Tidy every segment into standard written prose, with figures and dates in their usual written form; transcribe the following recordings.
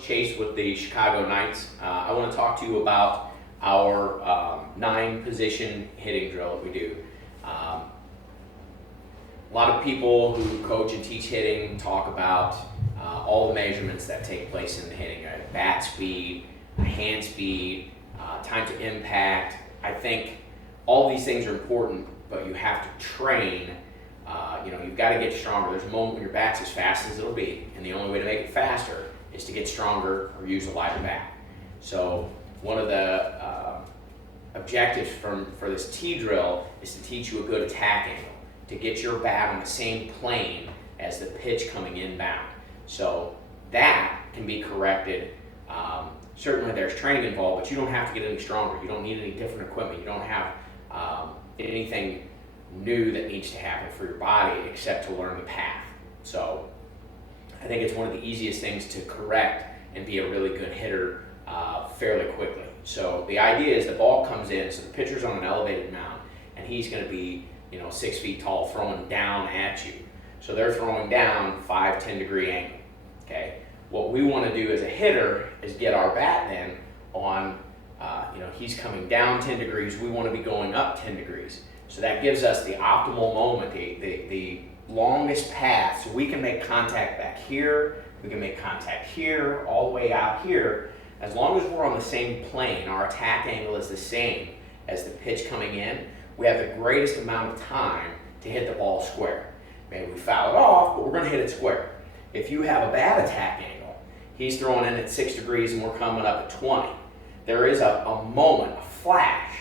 Chase with the Chicago Knights. I want to talk to you about our 9-position hitting drill that we do. A lot of people who coach and teach hitting talk about all the measurements that take place in the hitting, right? Bat speed, hand speed, time to impact. I think all these things are important, but you have to train. You've got to get stronger. There's a moment when your bat's as fast as it'll be, and the only way to make it faster is to get stronger or use a lighter bat. So one of the objectives for this T drill is to teach you a good attack angle, to get your bat on the same plane as the pitch coming inbound. So that can be corrected. Certainly there's training involved, but you don't have to get any stronger. You don't need any different equipment. You don't have anything new that needs to happen for your body except to learn the path. So I think it's one of the easiest things to correct and be a really good hitter fairly quickly. So the idea is the ball comes in, so the pitcher's on an elevated mound, and he's going to be 6 feet tall, throwing down at you. So they're throwing down 5-10 degree angle. Okay. What we want to do as a hitter is get our bat then on, he's coming down 10 degrees. We want to be going up 10 degrees. So that gives us the optimal moment, the longest path, so we can make contact back here, we can make contact here, all the way out here. As long as we're on the same plane, our attack angle is the same as the pitch coming in, we have the greatest amount of time to hit the ball square. Maybe we foul it off, but we're going to hit it square. If you have a bad attack angle, he's throwing in at 6 degrees and we're coming up at 20. There is a moment, a flash,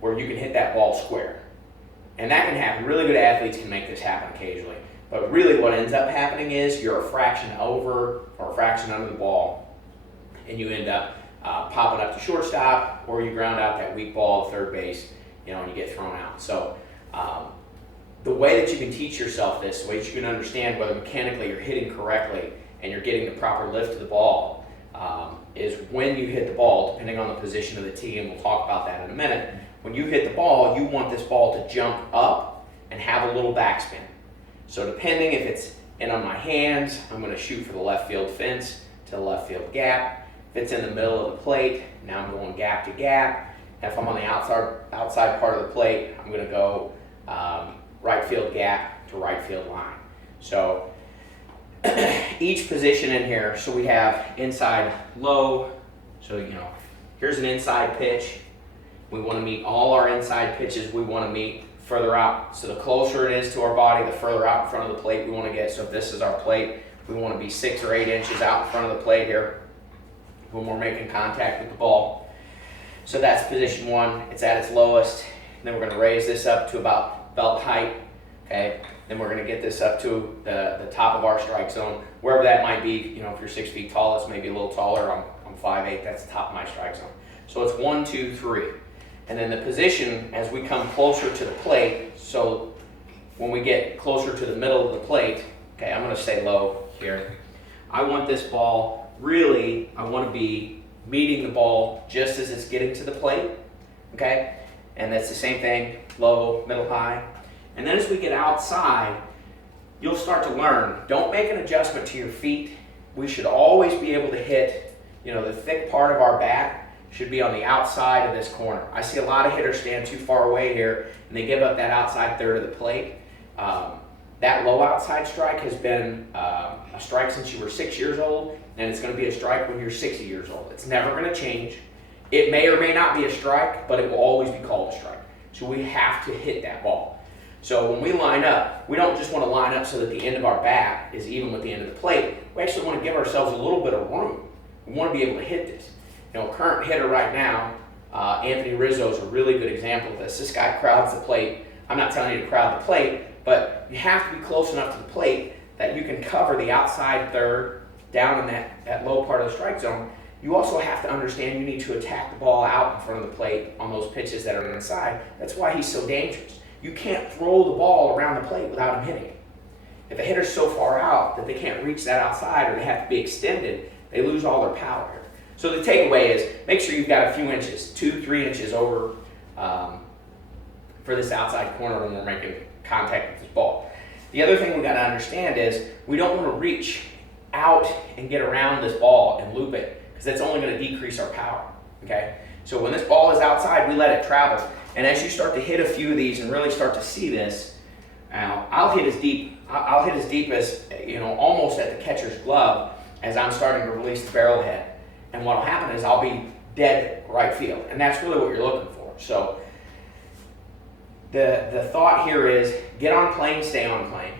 where you can hit that ball square. And that can happen. Really good athletes can make this happen occasionally. But really what ends up happening is you're a fraction over or a fraction under the ball, and you end up popping up to shortstop, or you ground out that weak ball to third base, and you get thrown out. So the way that you can teach yourself this, the way that you can understand whether mechanically you're hitting correctly and you're getting the proper lift of the ball, is when you hit the ball, depending on the position of the tee, and we'll talk about that in a minute. When you hit the ball, you want this ball to jump up and have a little backspin. So depending if it's in on my hands, I'm going to shoot for the left field fence to the left field gap. If it's in the middle of the plate, now I'm going gap to gap. If I'm on the outside part of the plate, I'm going to go right field gap to right field line. So each position in here, so we have inside low. So here's an inside pitch. We want to meet all our inside pitches. We want to meet further out. So the closer it is to our body, the further out in front of the plate we want to get. So if this is our plate, we want to be 6 or 8 inches out in front of the plate here when we're making contact with the ball. So that's position 1. It's at its lowest. Then we're going to raise this up to about belt height. Okay. Then we're going to get this up to the top of our strike zone, wherever that might be. If you're 6 feet tall, it's maybe a little taller. I'm 5'8". That's the top of my strike zone. So it's 1, 2, 3. And then the position as we come closer to the plate, so when we get closer to the middle of the plate, okay, I'm going to stay low here. I want this ball, really, I want to be meeting the ball just as it's getting to the plate, okay? And that's the same thing, low, middle, high. And then as we get outside, you'll start to learn, don't make an adjustment to your feet. We should always be able to hit, the thick part of our bat should be on the outside of this corner. I see a lot of hitters stand too far away here, and they give up that outside third of the plate. That low outside strike has been a strike since you were 6 years old, and it's going to be a strike when you're 60 years old. It's never going to change. It may or may not be a strike, but it will always be called a strike. So we have to hit that ball. So when we line up, we don't just want to line up so that the end of our bat is even with the end of the plate. We actually want to give ourselves a little bit of room. We want to be able to hit this. Current hitter right now, Anthony Rizzo is a really good example of this. This guy crowds the plate. I'm not telling you to crowd the plate, but you have to be close enough to the plate that you can cover the outside third down in that low part of the strike zone. You also have to understand you need to attack the ball out in front of the plate on those pitches that are inside. That's why he's so dangerous. You can't throw the ball around the plate without him hitting it. If a hitter's so far out that they can't reach that outside or they have to be extended, they lose all their power here. So the takeaway is make sure you've got a few inches, 2-3 inches over for this outside corner when we're making contact with this ball. The other thing we got to understand is we don't want to reach out and get around this ball and loop it, because that's only going to decrease our power, okay? So when this ball is outside, we let it travel. And as you start to hit a few of these and really start to see this, I'll hit as deep as, almost at the catcher's glove as I'm starting to release the barrel head. And what'll happen is I'll be dead right field. And that's really what you're looking for. So the thought here is get on plane, stay on plane,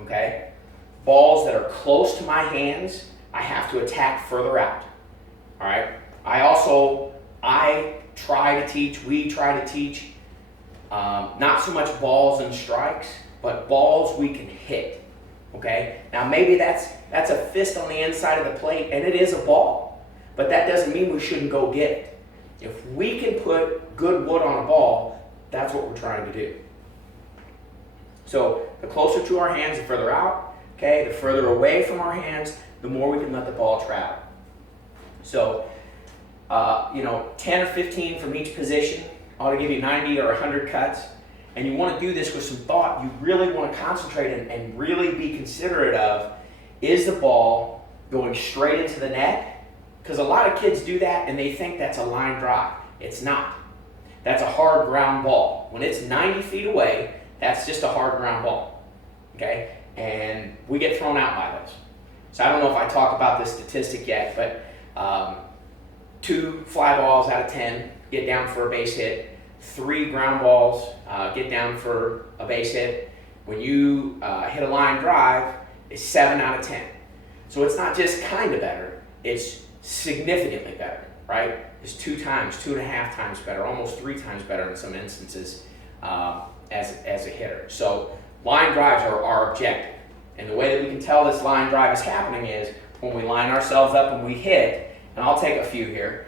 okay? Balls that are close to my hands, I have to attack further out, all right? We try to teach, not so much balls and strikes, but balls we can hit, okay? Now maybe that's a fist on the inside of the plate, and it is a ball, but that doesn't mean we shouldn't go get it. If we can put good wood on a ball, that's what we're trying to do. So the closer to our hands, the further out, okay? The further away from our hands, the more we can let the ball travel. So 10 or 15 from each position ought to give you 90 or 100 cuts. And you want to do this with some thought. You really want to concentrate and really be considerate of, is the ball going straight into the net? Because a lot of kids do that and they think that's a line drive. It's not. That's a hard ground ball. When it's 90 feet away, that's just a hard ground ball, okay? And we get thrown out by those. So I don't know if I talk about this statistic yet, but 2 fly balls out of 10 get down for a base hit. 3 ground balls get down for a base hit. When you hit a line drive, it's 7 out of 10. So it's not just kind of better, it's significantly better, right? It's 2 times, 2.5 times better, almost 3 times better in some instances as a hitter. So line drives are our objective. And the way that we can tell this line drive is happening is when we line ourselves up and we hit, and I'll take a few here.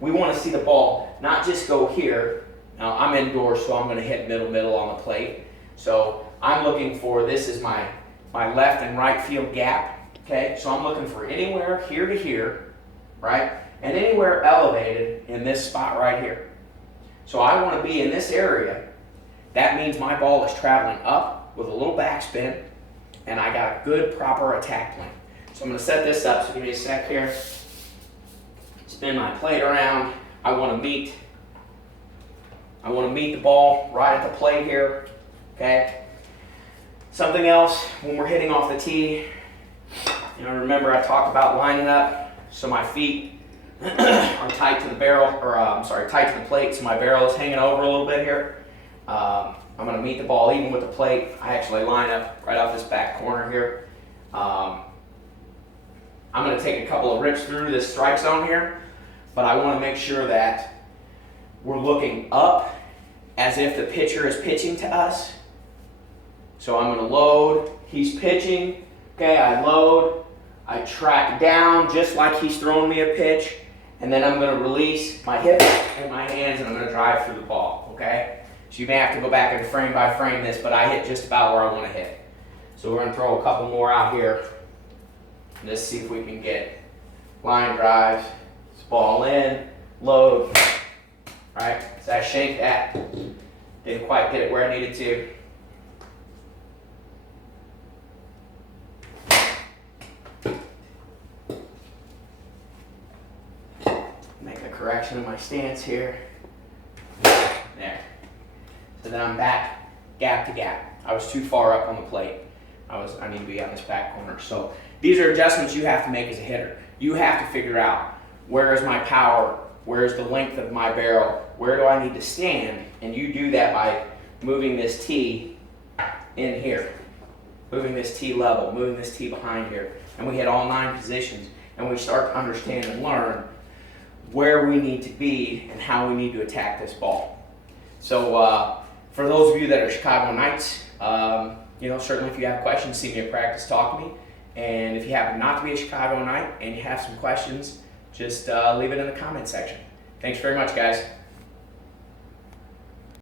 We want to see the ball not just go here. Now I'm indoors, so I'm going to hit middle on the plate. So I'm looking for, this is my left and right field gap. Okay, so I'm looking for anywhere here to here, right? And anywhere elevated in this spot right here. So I want to be in this area. That means my ball is traveling up with a little backspin, and I got a good proper attack plane. So I'm going to set this up, so give me a sec here. Spin my plate around. I want to meet the ball right at the plate here, okay? Something else when we're hitting off the tee, remember I talked about lining up so my feet are tight to the barrel, tight to the plate, so my barrel is hanging over a little bit here. I'm going to meet the ball even with the plate. I actually line up right off this back corner here. I'm going to take a couple of rips through this strike zone here, but I want to make sure that we're looking up as if the pitcher is pitching to us. So I'm going to load, he's pitching, okay, I load, I track down just like he's throwing me a pitch, and then I'm going to release my hips and my hands, and I'm going to drive through the ball, okay? So you may have to go back and frame by frame this, but I hit just about where I want to hit. So we're going to throw a couple more out here. Let's see if we can get line drives, ball in, load, right? So I shanked that, didn't quite get it where I needed to. Make a correction in my stance here. There. So then I'm back, gap to gap. I was too far up on the plate. I need to be on this back corner. So these are adjustments you have to make as a hitter. You have to figure out, where is my power? Where is the length of my barrel? Where do I need to stand? And you do that by moving this tee in here, moving this tee level, moving this tee behind here. And we hit all 9 positions, and we start to understand and learn where we need to be and how we need to attack this ball. So for those of you that are Chicago Knights, certainly if you have questions, see me at practice, talk to me. And if you happen not to be a Chicago Knight and you have some questions, just leave it in the comment section. Thanks very much, guys.